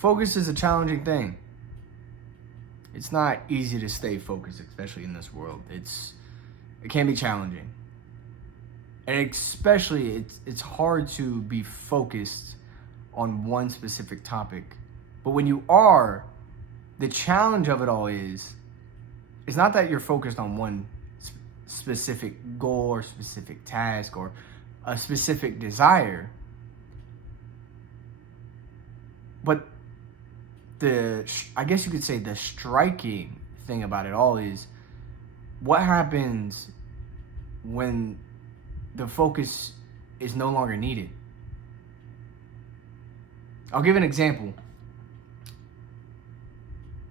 Focus is a challenging thing. It's not easy to stay focused, especially in this world. It can be challenging. And especially, it's hard to be focused on one specific topic. But when you are, the challenge of it all is, it's not that you're focused on one specific goal or specific task or a specific desire. But I guess you could say the striking thing about it all is what happens when the focus is no longer needed. I'll give an example.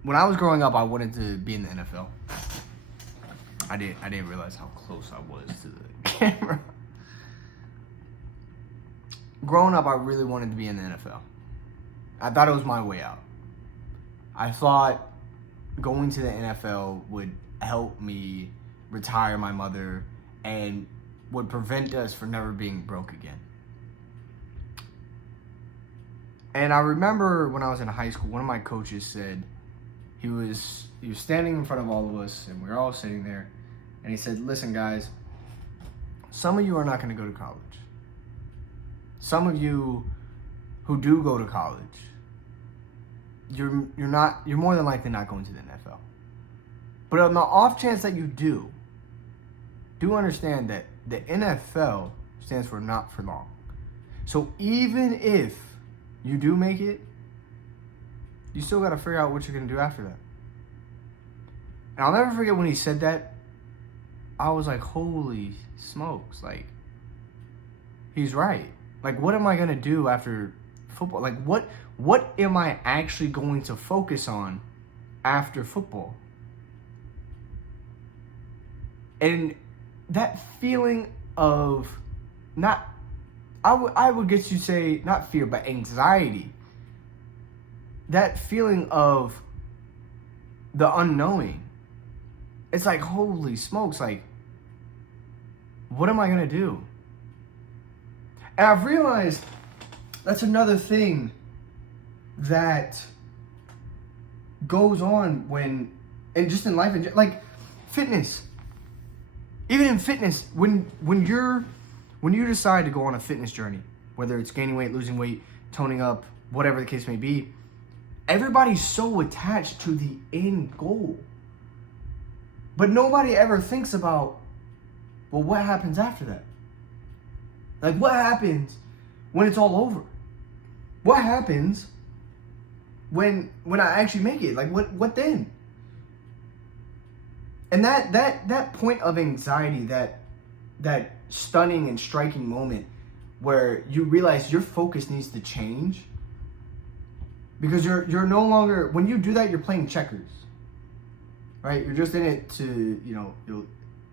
When I was growing up, I wanted to be in the NFL. I didn't realize how close I was to the camera. Growing up, I really wanted to be in the NFL. I thought it was my way out. I thought going to the NFL would help me retire my mother and would prevent us from never being broke again. And I remember when I was in high school, one of my coaches said, he was standing in front of all of us, and we were all sitting there, and he said, listen guys, some of you are not going to go to college. Some of you who do go to college, you're more than likely not going to the NFL. But on the off chance that you do understand that the NFL stands for not for long. So even if you do make it, you still got to figure out what you're going to do after that. And I'll never forget when he said that. I was like, holy smokes. Like, he's right. Like, what am I going to do after football? Like, what am I actually going to focus on after football? And that feeling of I would guess you say, not fear, but anxiety. That feeling of the unknowing. It's like, holy smokes, like, what am I going to do? And I've realized that's another thing that goes on when, and just in life, like fitness. Even in fitness, when you decide to go on a fitness journey, whether it's gaining weight, losing weight, toning up, whatever the case may be, everybody's so attached to the end goal. But nobody ever thinks about, well, what happens after that? Like, what happens when it's all over? What happens when I actually make it? Like, what then? And that point of anxiety, that stunning and striking moment where you realize your focus needs to change, because you're no longer, when you do that, you're playing checkers, right? You're just in it to,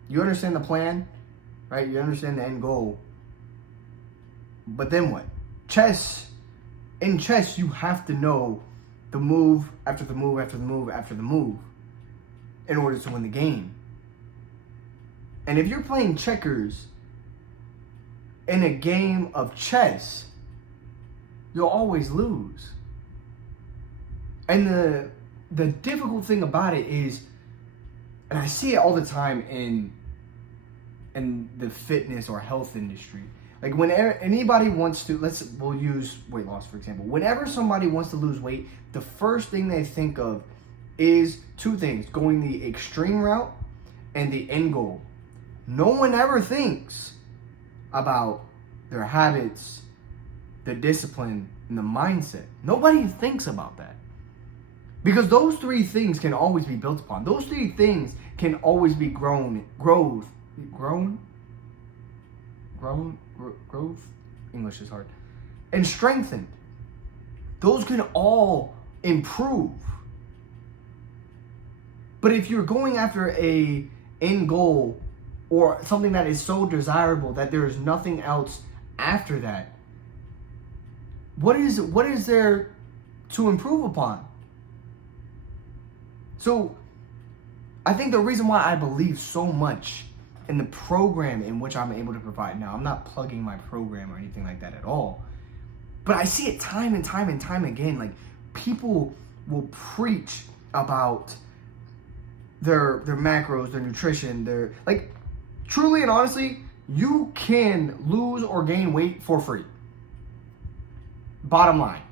you understand the plan, right? You understand the end goal, but then what? In chess, you have to know the move after the move after the move after the move in order to win the game. And if you're playing checkers in a game of chess, you'll always lose. And the difficult thing about it is, and I see it all the time in the fitness or health industry. Like, whenever anybody wants to, we'll use weight loss for example. Whenever somebody wants to lose weight, the first thing they think of is two things: going the extreme route and the end goal. No one ever thinks about their habits, the discipline, and the mindset. Nobody thinks about that. Because those three things can always be built upon. Those three things can always be growth. English is hard. And strengthened. Those can all improve. But if you're going after a end goal or something that is so desirable that there is nothing else after that, what is there to improve upon? So I think the reason why I believe so much in the program in which I'm able to provide, now I'm not plugging my program or anything like that at all, but I see it time and time and time again, like people will preach about their macros, their nutrition, their like truly and honestly, you can lose or gain weight for free. Bottom line.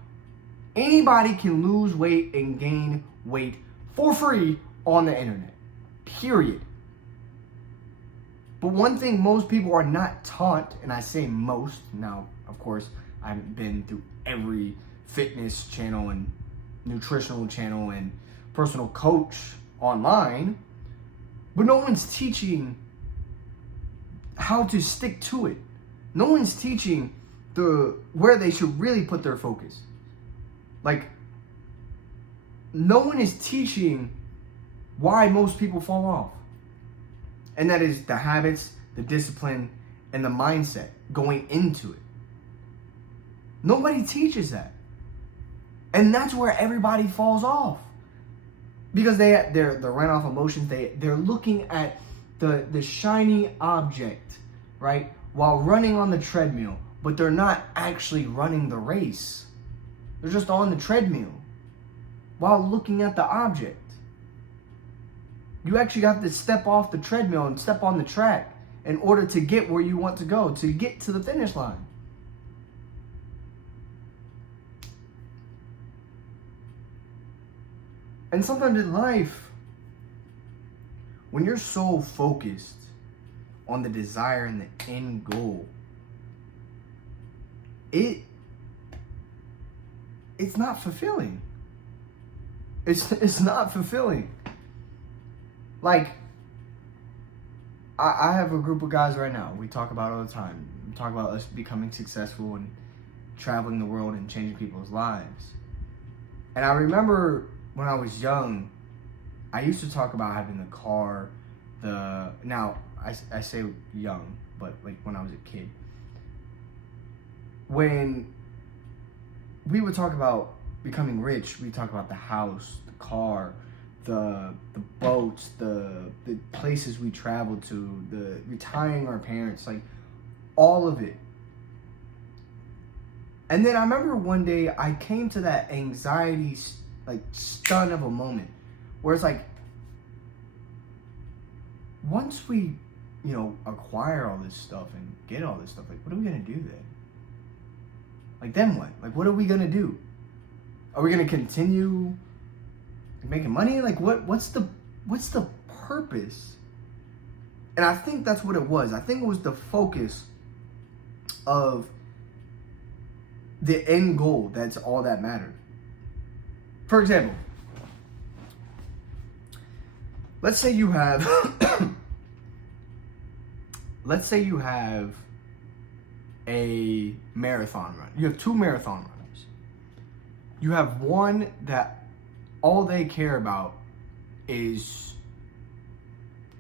Anybody can lose weight and gain weight for free on the internet. Period. But one thing most people are not taught, and I say most, now of course I haven't been through every fitness channel and nutritional channel and personal coach online, but no one's teaching how to stick to it. No one's teaching where they should really put their focus. Like, no one is teaching why most people fall off. And that is the habits, the discipline, and the mindset going into it. Nobody teaches that. And that's where everybody falls off. Because they're run off emotions. They're looking at the shiny object, right? While running on the treadmill. But they're not actually running the race. They're just on the treadmill while looking at the object. You actually have to step off the treadmill and step on the track in order to get where you want to go, to get to the finish line. And sometimes in life, when you're so focused on the desire and the end goal, it's not fulfilling. It's not fulfilling. Like, I have a group of guys right now. We talk about it all the time. We talk about us becoming successful and traveling the world and changing people's lives. And I remember when I was young, I used to talk about having the car, now I say young, but like when I was a kid. When we would talk about becoming rich, we talk about the house, the car, the boats, the places we traveled to, the retiring our parents, like all of it. And then I remember one day I came to that anxiety, like stun of a moment where it's like, once we, acquire all this stuff and get all this stuff, like what are we gonna do then? Like then what? Like what are we gonna do? Are we gonna continue making money? Like what's the purpose? And I think that's what it was. I think it was the focus of the end goal. That's all that mattered. For example, let's say you have a marathon run. You have 2 marathon runners. You have one that all they care about is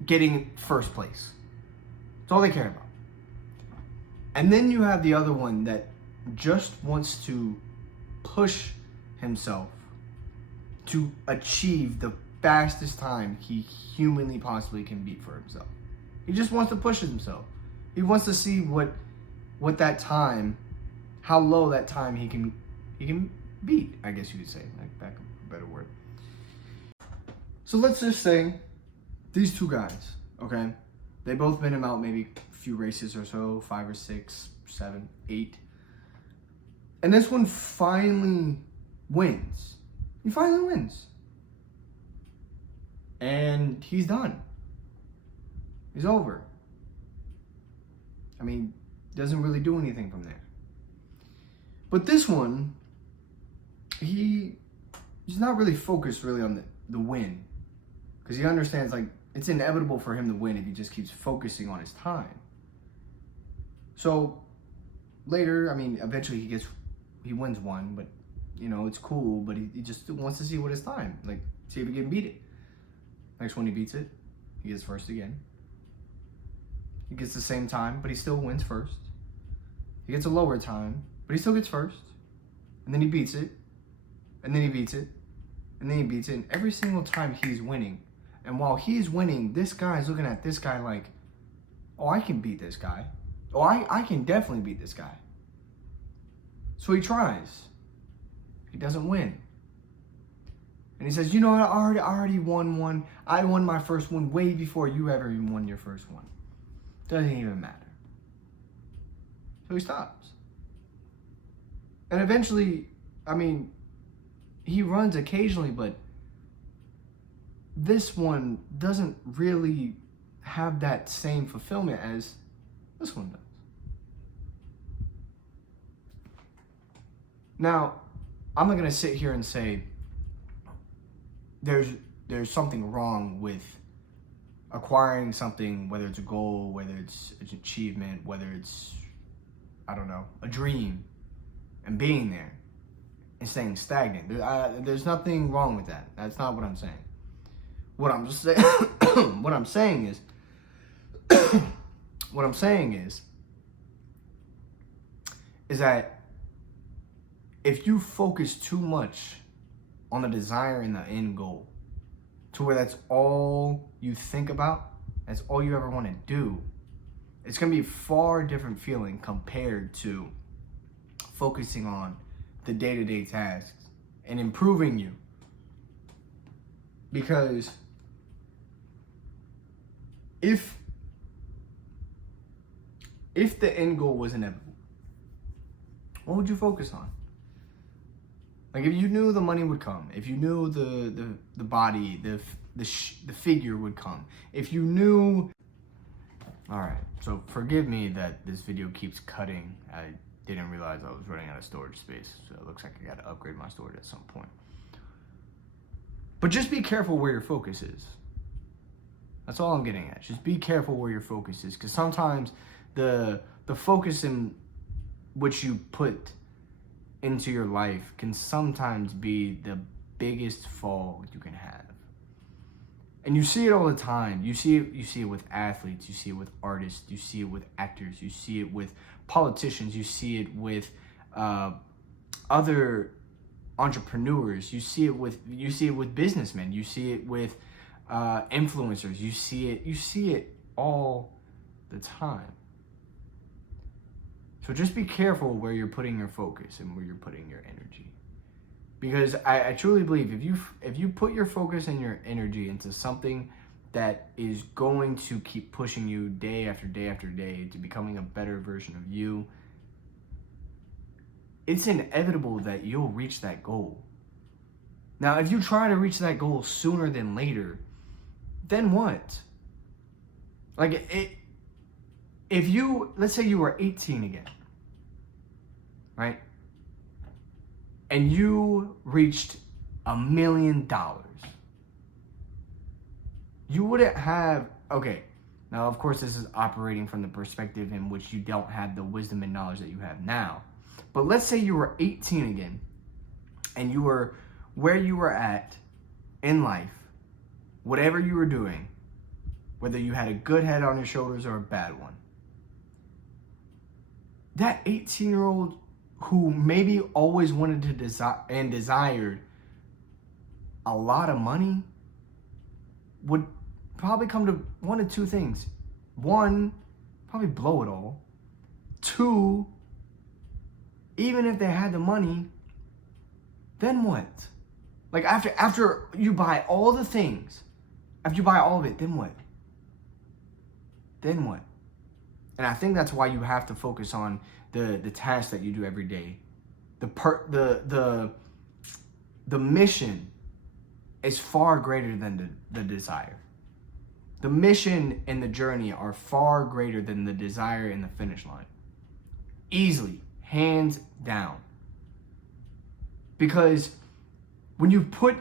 getting first place. That's all they care about. And then you have the other one that just wants to push himself to achieve the fastest time he humanly possibly can beat for himself. He just wants to push himself. He wants to see what that time, how low that time he can beat, I guess you could say, like back a better word. So let's just say these 2 guys, okay? They both been about maybe a few races or so, 5 or 6, 7, 8. And this one finally wins. He finally wins. And he's done. He's over. I mean, doesn't really do anything from there. But this one, he's not really focused really on the win. Because he understands, like, it's inevitable for him to win if he just keeps focusing on his time. So, later, I mean, eventually he wins one, but, it's cool, but he just wants to see what his time, like, see if he can beat it. Next one he beats it, he gets first again. He gets the same time, but he still wins first. He gets a lower time, but he still gets first. And then he beats it, and then he beats it, and then he beats it, and every single time he's winning. And while he's winning, this guy's looking at this guy like, oh, I can beat this guy. Oh, I can definitely beat this guy. So he tries. He doesn't win. And he says, you know what, I already won one. I won my first one way before you ever even won your first one. Doesn't even matter. So he stops. And eventually, I mean, he runs occasionally, but this one doesn't really have that same fulfillment as this one does. Now, I'm not going to sit here and say there's something wrong with acquiring something, whether it's a goal, whether it's an achievement, whether it's, I don't know, a dream, and being there and staying stagnant. There's nothing wrong with that. That's not what I'm saying. What I'm saying, what I'm saying is that if you focus too much on the desire and the end goal, to where that's all you think about, that's all you ever want to do, it's going to be a far different feeling compared to focusing on the day-to-day tasks and improving you. Because if the end goal was inevitable, what would you focus on? Like, if you knew the money would come, if you knew the body, the figure would come, if you knew... All right, so forgive me that this video keeps cutting. I didn't realize I was running out of storage space, so it looks like I got to upgrade my storage at some point. But just be careful where your focus is. That's all I'm getting at. Just be careful where your focus is, because sometimes the focus in which you put into your life can sometimes be the biggest fall you can have. And you see it all the time. You see it with athletes, you see it with artists, you see it with actors, you see it with politicians, you see it with other entrepreneurs, you see it with businessmen, you see it with influencers, you see it all the time. So just be careful where you're putting your focus and where you're putting your energy. Because I truly believe if you put your focus and your energy into something that is going to keep pushing you day after day after day to becoming a better version of you, it's inevitable that you'll reach that goal. Now, if you try to reach that goal sooner than later, then what? Like, if you, let's say you were 18 again, right? And you reached $1 million. You wouldn't have, okay, now of course this is operating from the perspective in which you don't have the wisdom and knowledge that you have now. But let's say you were 18 again, and you were where you were at in life, whatever you were doing, whether you had a good head on your shoulders or a bad one. That 18-year-old who maybe always wanted to desired a lot of money would probably come to one of two things. One, probably blow it all. Two, even if they had the money, then what? Like, after you buy all the things, after you buy all of it, then what? Then what? And I think that's why you have to focus on the tasks that you do every day. The mission is far greater than the desire. The mission and the journey are far greater than the desire and the finish line. Easily, hands down. Because when you put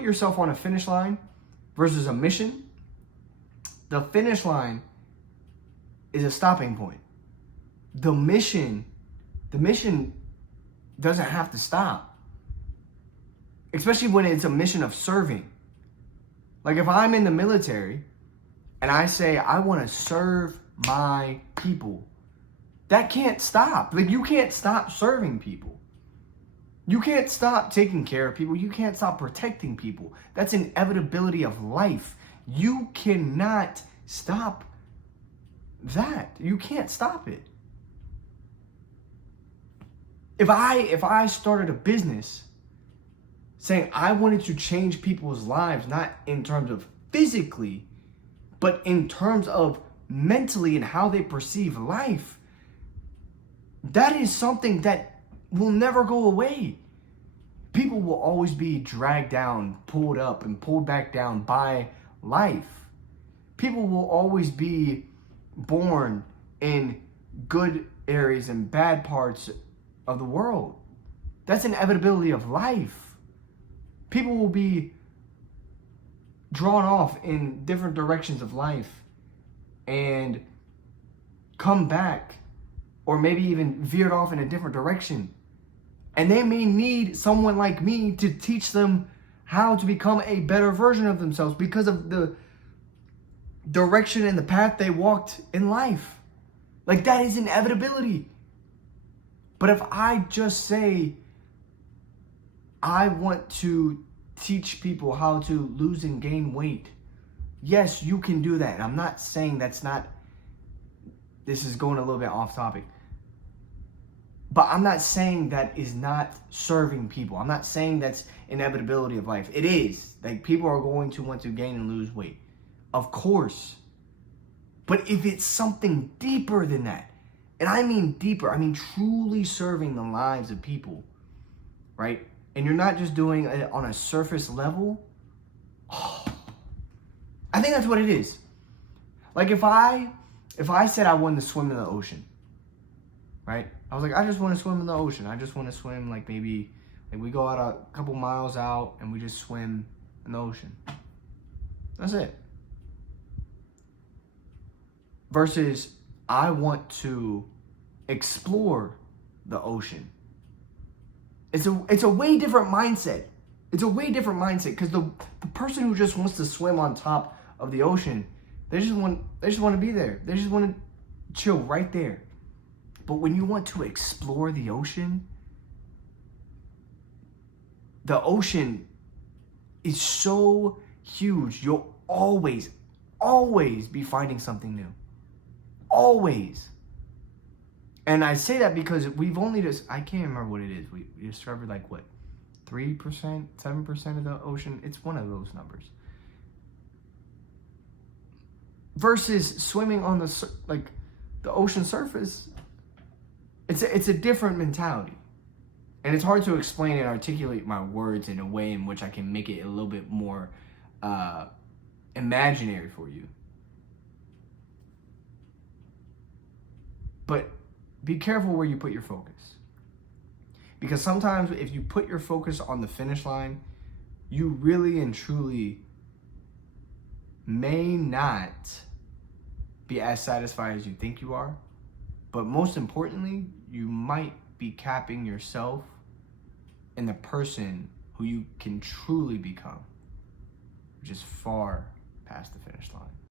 yourself on a finish line versus a mission, the finish line is a stopping point. The mission doesn't have to stop. Especially when it's a mission of serving. Like, if I'm in the military and I say I want to serve my people, that can't stop. Like, you can't stop serving people. You can't stop taking care of people. You can't stop protecting people. That's an inevitability of life. You cannot stop that. You can't stop it. If I started a business saying I wanted to change people's lives, not in terms of physically, but in terms of mentally and how they perceive life. That is something that will never go away. People will always be dragged down, pulled up, and pulled back down by life. People will always be born in good areas and bad parts of the world. That's an inevitability of life. People will be drawn off in different directions of life and come back, or maybe even veered off in a different direction. And they may need someone like me to teach them how to become a better version of themselves because of the direction and the path they walked in life. Like, that is inevitability. But if I just say, I want to teach people how to lose and gain weight, yes, you can do that. And I'm not saying this is going a little bit off topic. But I'm not saying that is not serving people. I'm not saying that's inevitability of life. It is. Like, people are going to want to gain and lose weight. Of course. But if it's something deeper than that, and I mean deeper, I mean truly serving the lives of people, right? And you're not just doing it on a surface level, I think that's what it is. Like, if I said I wanted to swim in the ocean, right? I was like, I just want to swim in the ocean. I just want to swim, like, maybe, like, we go out a couple miles out and we just swim in the ocean. That's it. Versus, I want to explore the ocean. It's a way different mindset. It's a way different mindset, because the person who just wants to swim on top of the ocean, they just want to be there. They just want to chill right there. But when you want to explore the ocean is so huge. You'll always be finding something new. Always. And I say that because we've only I can't remember what it is. We discovered, like, what, 3%, 7% of the ocean? It's one of those numbers. Versus swimming on the ocean surface, it's a different mentality. And it's hard to explain and articulate my words in a way in which I can make it a little bit more imaginary for you. But be careful where you put your focus. Because sometimes if you put your focus on the finish line, you really and truly may not be as satisfied as you think you are. But most importantly, you might be capping yourself and the person who you can truly become, which is far past the finish line.